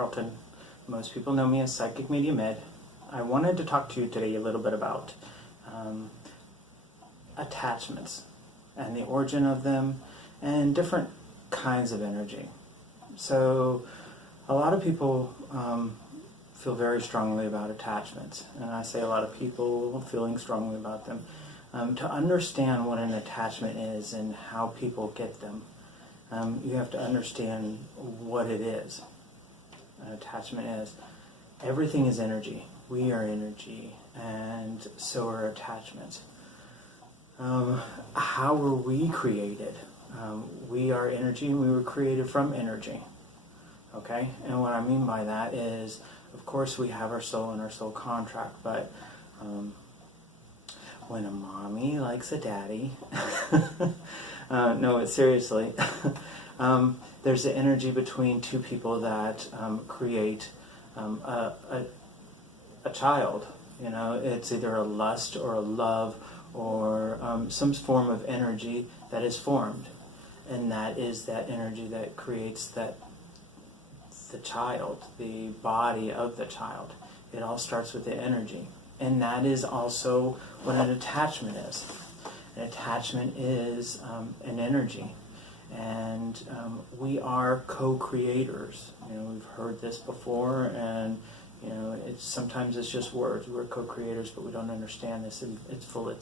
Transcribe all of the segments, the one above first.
Carlton. Most people know me as Psychic Medium Ed. I wanted to talk to you today a little bit about attachments and the origin of them and different kinds of energy. So a lot of people feel very strongly about attachments, and I say a lot of people feeling strongly about them. To understand what an attachment is and how people get them, you have to understand what it is. An attachment is, everything is energy. We are energy, and so are attachments. How were we created? We are energy, and we were created from energy. Okay? And what I mean by that is, of course, we have our soul and our soul contract, but when a mommy likes a daddy, no, but seriously, there's the energy between two people that create a child. You know, it's either a lust or a love or some form of energy that is formed, and that is that energy that creates the child, the body of the child. It all starts with the energy, and that is also what an attachment is. An attachment is an energy, and we are co-creators. You know, we've heard this before, and you know, sometimes it's just words. We're co-creators, but we don't understand this in its full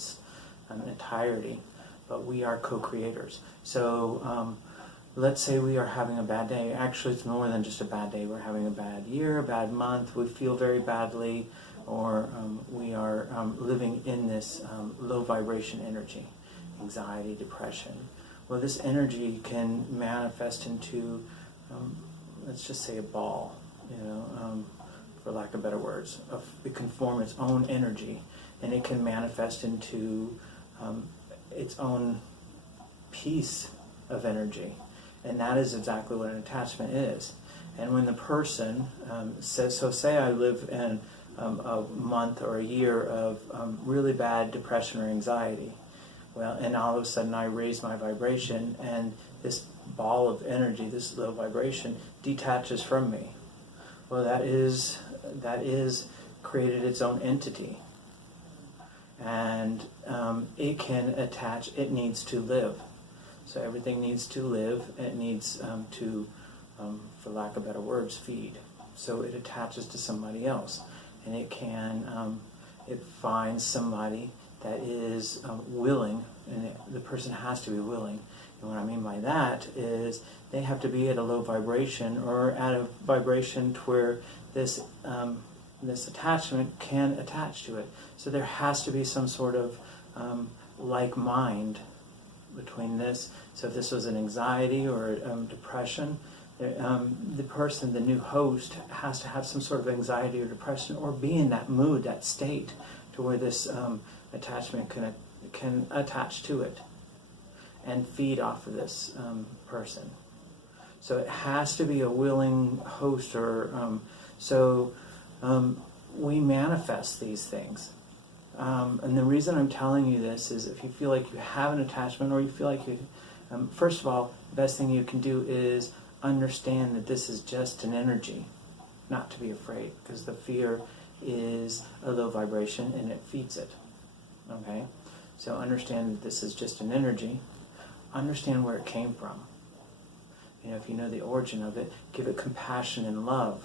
entirety. But we are co-creators. So let's say we are having a bad day. Actually, it's more than just a bad day. We're having a bad year, a bad month. We feel very badly, or we are living in this low vibration energy, anxiety, depression. Well, this energy can manifest into, let's just say, a ball, you know, for lack of better words. It can form its own energy, and it can manifest into its own piece of energy. And that is exactly what an attachment is. And when the person says, so say I live in a month or a year of really bad depression or anxiety, well, and all of a sudden I raise my vibration, and this ball of energy, this low vibration, detaches from me. Well, that is created its own entity, and it can attach. It needs to live. So everything needs to live. It needs to, for lack of better words, feed. So it attaches to somebody else, and it can. It finds somebody that is willing, and the person has to be willing. And what I mean by that is they have to be at a low vibration, or at a vibration to where this attachment can attach to it. So there has to be some sort of like mind between this. So if this was an anxiety or depression, the person, the new host, has to have some sort of anxiety or depression, or be in that mood, that state, to where this attachment can attach to it and feed off of this person. So it has to be a willing host, or we manifest these things. And the reason I'm telling you this is, if you feel like you have an attachment, or you feel like you, first of all, the best thing you can do is understand that this is just an energy, not to be afraid, because the fear is a low vibration and it feeds it. Okay? So understand that this is just an energy. Understand where it came from. You know, if you know the origin of it, give it compassion and love.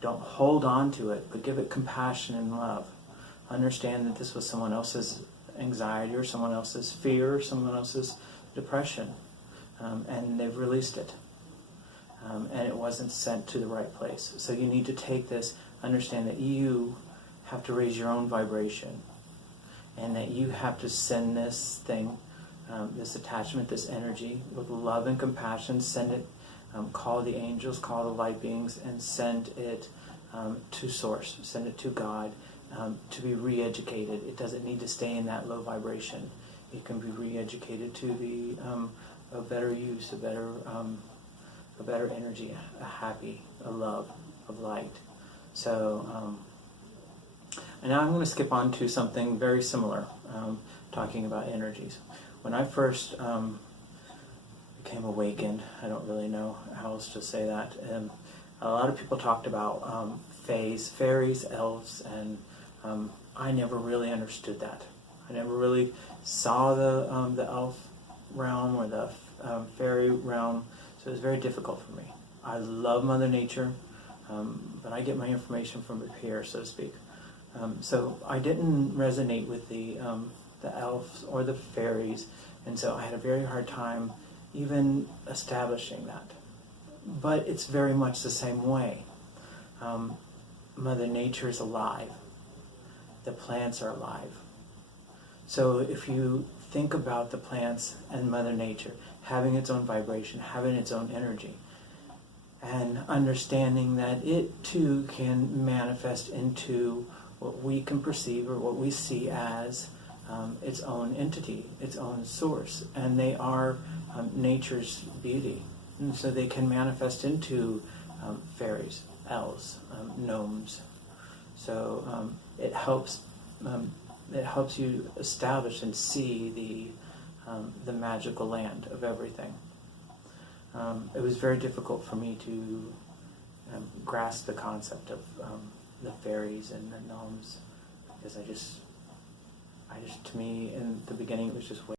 Don't hold on to it, but give it compassion and love. Understand that this was someone else's anxiety, or someone else's fear, or someone else's depression, and they've released it. And it wasn't sent to the right place. So you need to take this, understand that you have to raise your own vibration, and that you have to send this thing, this attachment, this energy, with love and compassion. Send it, call the angels, call the light beings, and send it to Source. Send it to God, to be re-educated. It doesn't need to stay in that low vibration. It can be re-educated to be a better use, a better energy, a happy, a love, of light. So, and now I'm going to skip on to something very similar, talking about energies. When I first became awakened, I don't really know how else to say that, A lot of people talked about fays, fairies, elves, and I never really understood that. I never really saw the elf realm or the fairy realm, so it was very difficult for me. I love Mother Nature, but I get my information from up here, so to speak. So I didn't resonate with the elves or the fairies, and so I had a very hard time even establishing that. But it's very much the same way. Mother Nature is alive. The plants are alive. So if you think about the plants and Mother Nature having its own vibration, having its own energy, and understanding that it too can manifest into what we can perceive or what we see as its own entity, its own source, and they are nature's beauty. And so they can manifest into fairies, elves, gnomes. So it helps you establish and see the magical land of everything. It was very difficult for me to grasp the concept of the fairies and the gnomes, because I just, to me, in the beginning, it was just way